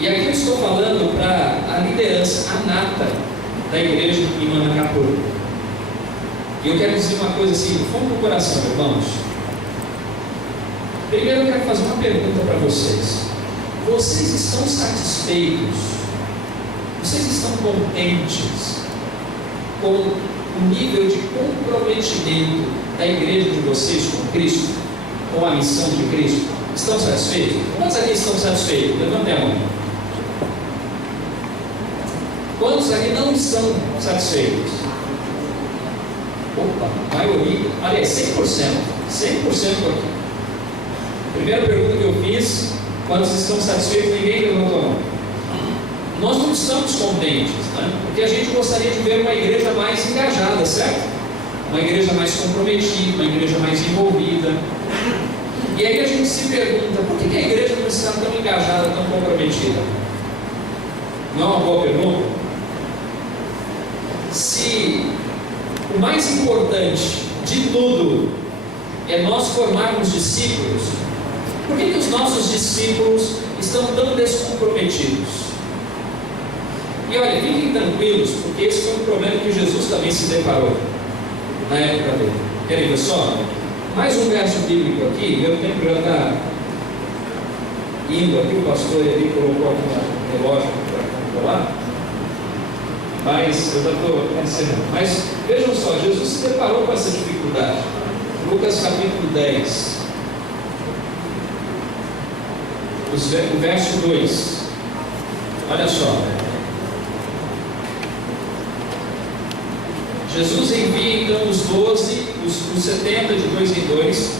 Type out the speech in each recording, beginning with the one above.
E aqui eu estou falando para a liderança, a nata da igreja em Manacapuru. E eu quero dizer uma coisa assim, do fundo do coração, irmãos. Primeiro eu quero fazer uma pergunta para vocês. Vocês estão satisfeitos? Vocês estão contentes com o nível de comprometimento da igreja de vocês com Cristo? Com a missão de Cristo? Estão satisfeitos? Quantos aqui estão satisfeitos? Levantem a mão. Quantos aqui não estão satisfeitos? Opa, a maioria, aliás, 100% aqui. Primeira pergunta que eu fiz: quantos estão satisfeitos? Ninguém levantou a mão. Nós não estamos contentes, né? Porque a gente gostaria de ver uma igreja mais engajada, certo? Uma igreja mais comprometida, uma igreja mais envolvida. E aí a gente se pergunta: por que a igreja não está tão engajada, tão comprometida? Não é uma boa pergunta? Se o mais importante de tudo é nós formarmos discípulos, por que os nossos discípulos estão tão descomprometidos? E olha, fiquem tranquilos, porque esse foi um problema que Jesus também se deparou na época dele. Querem ver só? Mais um verso bíblico aqui. Meu tempo já está indo aqui. O pastor ali colocou aqui um relógio para controlar, mas eu já estou encerrando. Mas vejam só, Jesus se deparou com essa dificuldade. Lucas capítulo 10, o verso 2. Olha só. Jesus envia então os 12, os 70 de 2 em 2,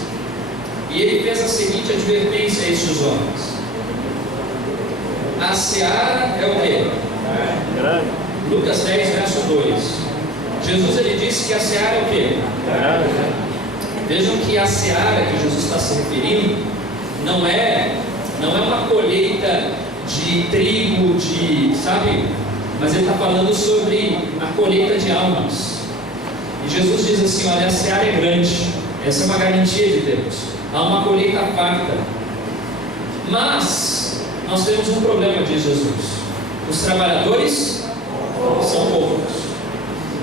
e ele fez a seguinte advertência a estes homens: a seara é o quê? Lucas 10, verso 2. Jesus ele disse que a seara é o quê? Vejam que a seara que Jesus está se referindo não é uma colheita de trigo, sabe? Mas ele está falando sobre a colheita de almas. E Jesus diz assim: olha, a seara é grande, essa é uma garantia de Deus, há uma colheita farta, mas nós temos um problema, diz Jesus: os trabalhadores são poucos.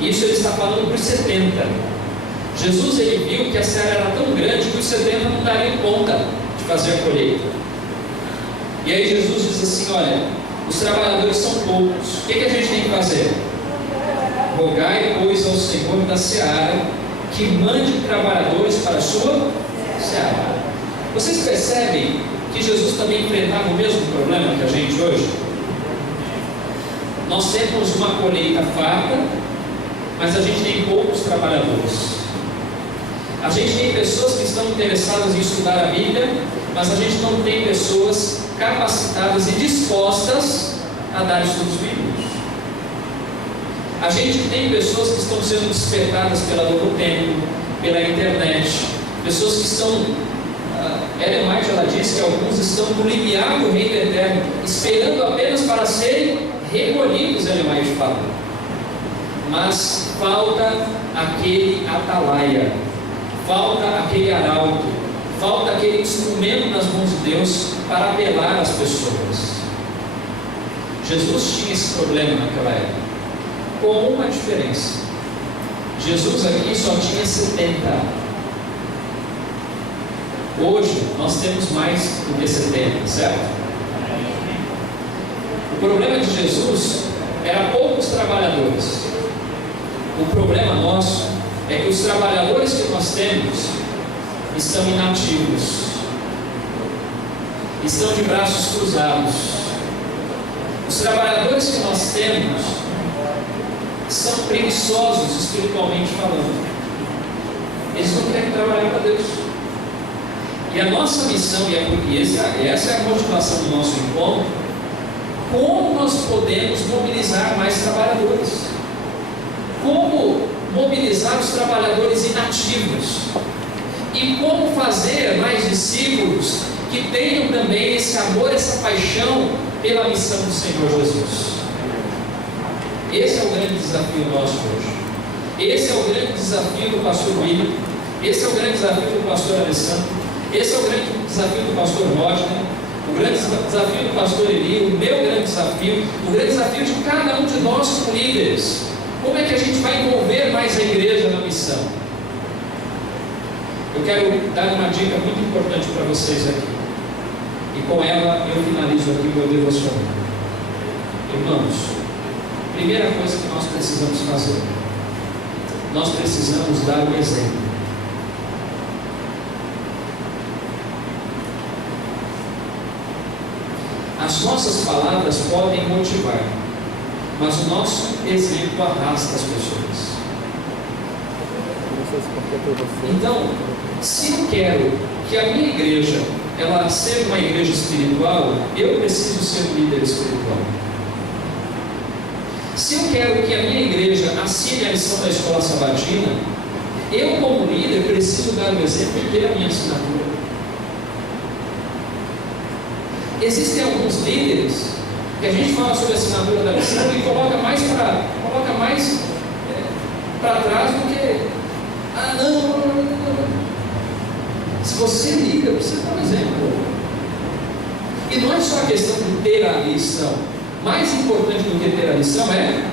Isso ele está falando para os 70. Jesus ele viu que a seara era tão grande que os 70 não dariam conta de fazer a colheita. E aí Jesus diz assim: olha, os trabalhadores são poucos, o que a gente tem que fazer? Rogai, pois, ao Senhor da seara que mande trabalhadores para a sua seara. Vocês percebem que Jesus também enfrentava o mesmo problema que a gente hoje? Nós temos uma colheita farta, mas a gente tem poucos trabalhadores. A gente tem pessoas que estão interessadas em estudar a Bíblia, mas a gente não tem pessoas capacitadas e dispostas a dar estudos bíblicos. A gente tem pessoas que estão sendo despertadas pela Novo Tempo, pela internet, pessoas que estão, Ellen White ela diz que alguns estão no limiar do reino eterno, esperando apenas para serem recolhidos, Ellen White fala. Mas falta aquele atalaia, falta aquele arauto, falta aquele instrumento nas mãos de Deus para apelar às pessoas. Jesus tinha esse problema naquela época, com uma diferença: Jesus aqui só tinha 70. Hoje nós temos mais do que 70, certo? O problema de Jesus era poucos trabalhadores. O problema nosso é que os trabalhadores que nós temos estão inativos, estão de braços cruzados. Os trabalhadores que nós temos são preguiçosos espiritualmente falando. Eles não querem trabalhar para Deus. E a nossa missão, e é porque essa é a motivação do nosso encontro: como nós podemos mobilizar mais trabalhadores? Como mobilizar os trabalhadores inativos? E como fazer mais discípulos que tenham também esse amor, essa paixão pela missão do Senhor Jesus? Esse é o grande desafio nosso hoje. Esse é o grande desafio do pastor William. Esse é o grande desafio do pastor Alessandro. Esse é o grande desafio do pastor Rodney. O grande desafio do pastor Eli. O meu desafio, o grande desafio de cada um de nós como líderes. Como é que a gente vai envolver mais a igreja na missão? Eu quero dar uma dica muito importante para vocês aqui, e com ela eu finalizo aqui o meu devocional. Irmãos, primeira coisa que nós precisamos fazer, nós precisamos dar o exemplo. As nossas palavras podem motivar, mas o nosso exemplo arrasta as pessoas. Então, se eu quero que a minha igreja ela seja uma igreja espiritual, eu preciso ser um líder espiritual. Se eu quero que a minha igreja assine a lição da escola sabatina, eu como líder preciso dar o exemplo e ter a minha assinatura. Existem alguns líderes que a gente fala sobre a assinatura da lição e coloca mais para trás do que não. Se você é líder, você dá um exemplo. E não é só a questão de ter a lição. Mais importante do que ter a lição é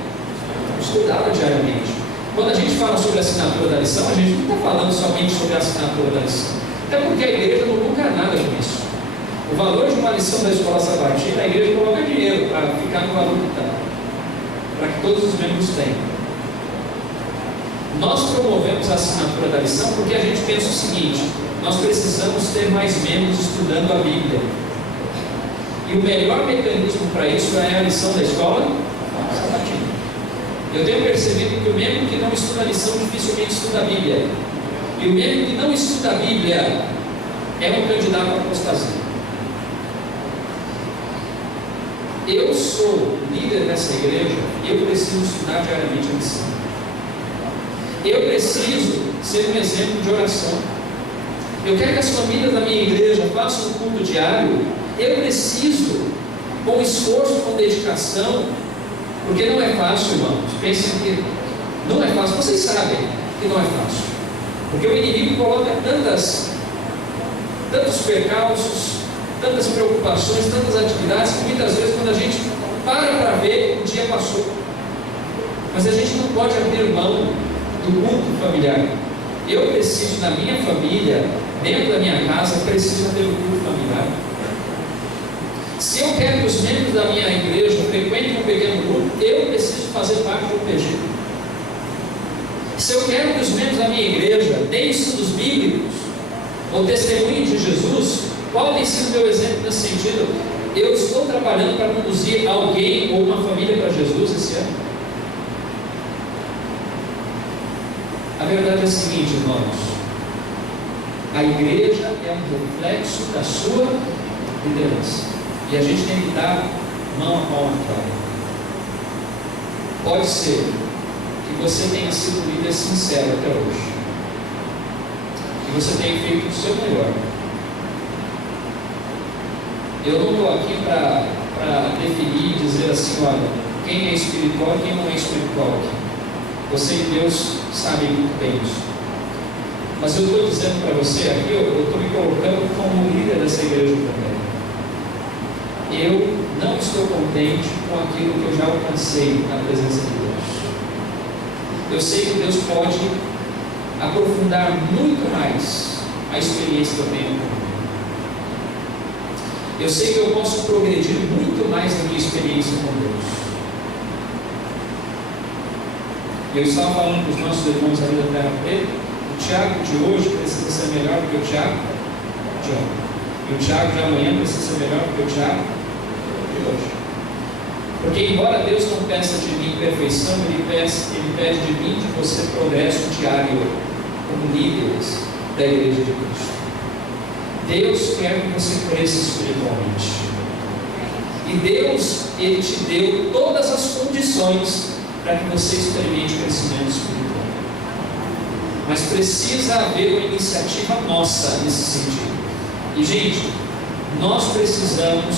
estudá-la diariamente. Quando a gente fala sobre a assinatura da lição, a gente não está falando somente sobre a assinatura da lição. Até porque a igreja não lucra nada com isso. O valor de uma lição da escola sabatina, a igreja coloca dinheiro para ficar no valor que está, para que todos os membros tenham. Nós promovemos a assinatura da lição porque a gente pensa o seguinte: nós precisamos ter mais membros estudando a Bíblia. E o melhor mecanismo para isso é a lição da escola sabatina. Eu tenho percebido que o membro que não estuda a lição dificilmente estuda a Bíblia. E o membro que não estuda a Bíblia é um candidato à apostasia. Eu sou líder dessa igreja e eu preciso estudar diariamente a lição. Eu preciso ser um exemplo de oração. Eu quero que as famílias da minha igreja façam um culto diário. Eu preciso, com esforço, com dedicação, porque não é fácil, irmãos. Pensem que não é fácil. Vocês sabem que não é fácil, porque o inimigo coloca tantos percalços, tantas preocupações, tantas atividades, que muitas vezes quando a gente para ver, o dia passou. Mas a gente não pode abrir mão do culto familiar. Eu preciso, na minha família, dentro da minha casa, preciso ter um culto familiar. Se eu quero que os membros da minha igreja frequentem um pequeno grupo, eu preciso fazer parte do PG. Se eu quero que os membros da minha igreja deem estudos bíblicos ou testemunho de Jesus, qual tem sido o meu exemplo nesse sentido? Eu estou trabalhando para conduzir alguém ou uma família para Jesus esse ano? A verdade é a seguinte, irmãos: a igreja é um reflexo da sua liderança. E a gente tem que dar mão a mão à cara. Pode ser que você tenha sido um líder sincero até hoje, que você tenha feito o seu melhor. Eu não estou aqui para definir e dizer assim: olha, quem é espiritual e quem não é espiritual aqui. Você e Deus sabem muito bem isso. Mas eu estou dizendo para você aqui, eu estou me colocando como líder dessa igreja também. Eu não estou contente com aquilo que eu já alcancei na presença de Deus. Eu sei que Deus pode aprofundar muito mais a experiência que eu tenho comigo. Eu sei que eu posso progredir muito mais na minha experiência com Deus. Eu estava falando com os nossos irmãos ali da Terra Preta, o Tiago de hoje precisa ser melhor do que o Tiago de ontem. E o Tiago de amanhã precisa ser melhor do que o Tiago de hoje. Porque embora Deus não peça de mim perfeição, Ele pede de mim, de você, progresso diário, como líderes da Igreja de Cristo. Deus quer que você cresça espiritualmente. E Deus, Ele te deu todas as condições para que você experimente crescimento espiritual. Mas precisa haver uma iniciativa nossa nesse sentido. E, gente, nós precisamos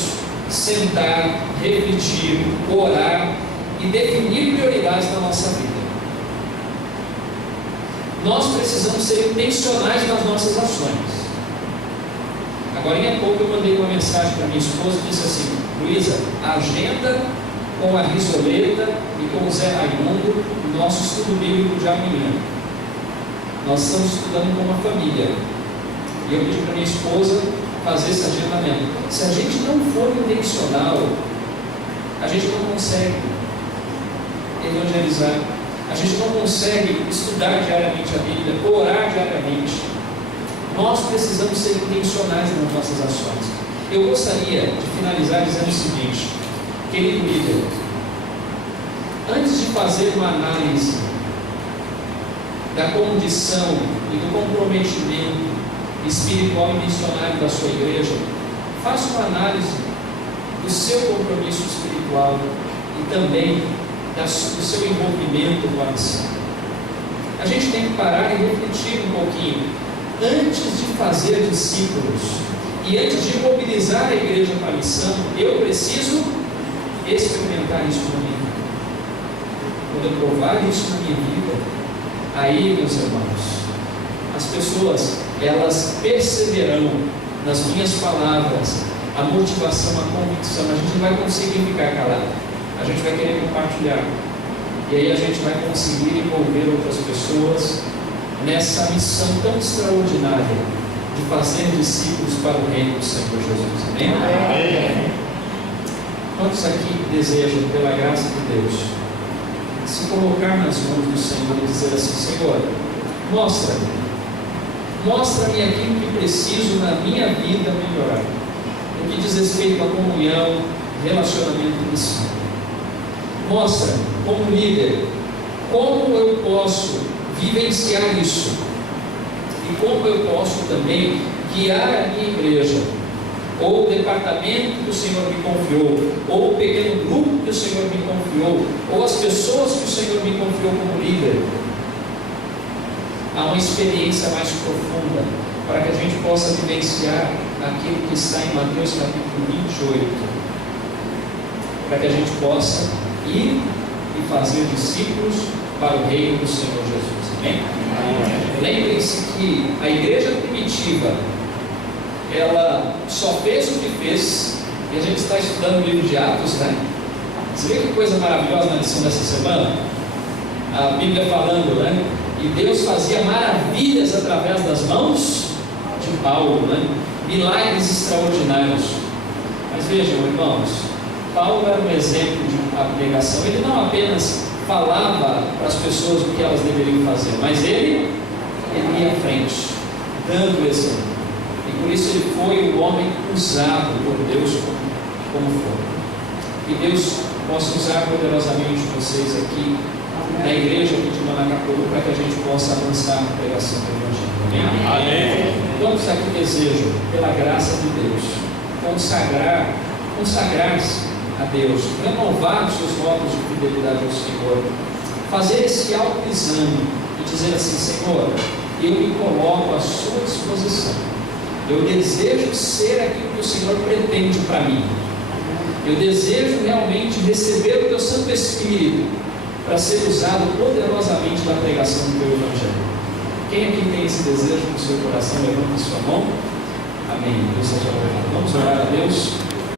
sentar, refletir, orar e definir prioridades na nossa vida. Nós precisamos ser intencionais nas nossas ações. Agora, há pouco eu mandei uma mensagem para minha esposa e disse assim: Luísa, agenda com a Risoleta e com o Zé Raimundo o nosso estudo bíblico de amanhã. Nós estamos estudando com uma família. E eu pedi para minha esposa fazer esse agendamento. Se a gente não for intencional, a gente não consegue evangelizar, a gente não consegue estudar diariamente a Bíblia, orar diariamente. Nós precisamos ser intencionais nas nossas ações. Eu gostaria de finalizar dizendo o seguinte: querido líder, antes de fazer uma análise da condição e do comprometimento espiritual e missionário da sua igreja, faça uma análise do seu compromisso espiritual e também do seu envolvimento com a missão. A gente tem que parar e refletir um pouquinho. Antes de fazer discípulos e antes de mobilizar a igreja para a missão, eu preciso experimentar isso na minha vida. Quando eu provar isso na minha vida, aí, meus irmãos, as pessoas, elas perceberão nas minhas palavras a motivação, a convicção. A gente não vai conseguir ficar calado, a gente vai querer compartilhar, e aí a gente vai conseguir envolver outras pessoas nessa missão tão extraordinária de fazer discípulos para o reino do Senhor Jesus. Amém? Amém. Quantos aqui desejam, pela graça de Deus, se colocar nas mãos do Senhor e dizer assim: Senhor, mostra-me aquilo que preciso na minha vida melhorar, no que diz respeito à comunhão, relacionamento cristão. Mostra, como líder, como eu posso vivenciar isso e como eu posso também guiar a minha igreja, ou o departamento que o Senhor me confiou, ou o pequeno grupo que o Senhor me confiou, ou as pessoas que o Senhor me confiou como líder, a uma experiência mais profunda, para que a gente possa vivenciar aquilo que está em Mateus capítulo 28, para que a gente possa ir e fazer discípulos para o reino do Senhor Jesus. Amém? Lembrem-se que a igreja primitiva, ela só fez o que fez, e a gente está estudando o livro de Atos, né? Você vê que coisa maravilhosa na lição dessa semana? A Bíblia falando, né? E Deus fazia maravilhas através das mãos de Paulo, né? Milagres extraordinários. Mas vejam, irmãos, Paulo era um exemplo de abnegação. Ele não apenas falava para as pessoas o que elas deveriam fazer, mas ele ia à frente, dando o exemplo. E por isso ele foi o homem usado por Deus como foi. Que Deus possa usar poderosamente vocês aqui na igreja aqui de Manacapuru, para que a gente possa avançar na pregação do Evangelho. Amém? Amém. Quantos aqui desejam, pela graça de Deus, consagrar-se a Deus, renovar os seus votos de fidelidade ao Senhor, fazer esse autoexame e dizer assim: Senhor, eu me coloco à sua disposição, eu desejo ser aquilo que o Senhor pretende para mim, eu desejo realmente receber o teu Santo Espírito para ser usado poderosamente na pregação do teu Evangelho. Quem aqui tem esse desejo no seu coração, levanta a sua mão. Amém. Deus seja louvado. Vamos orar a Deus.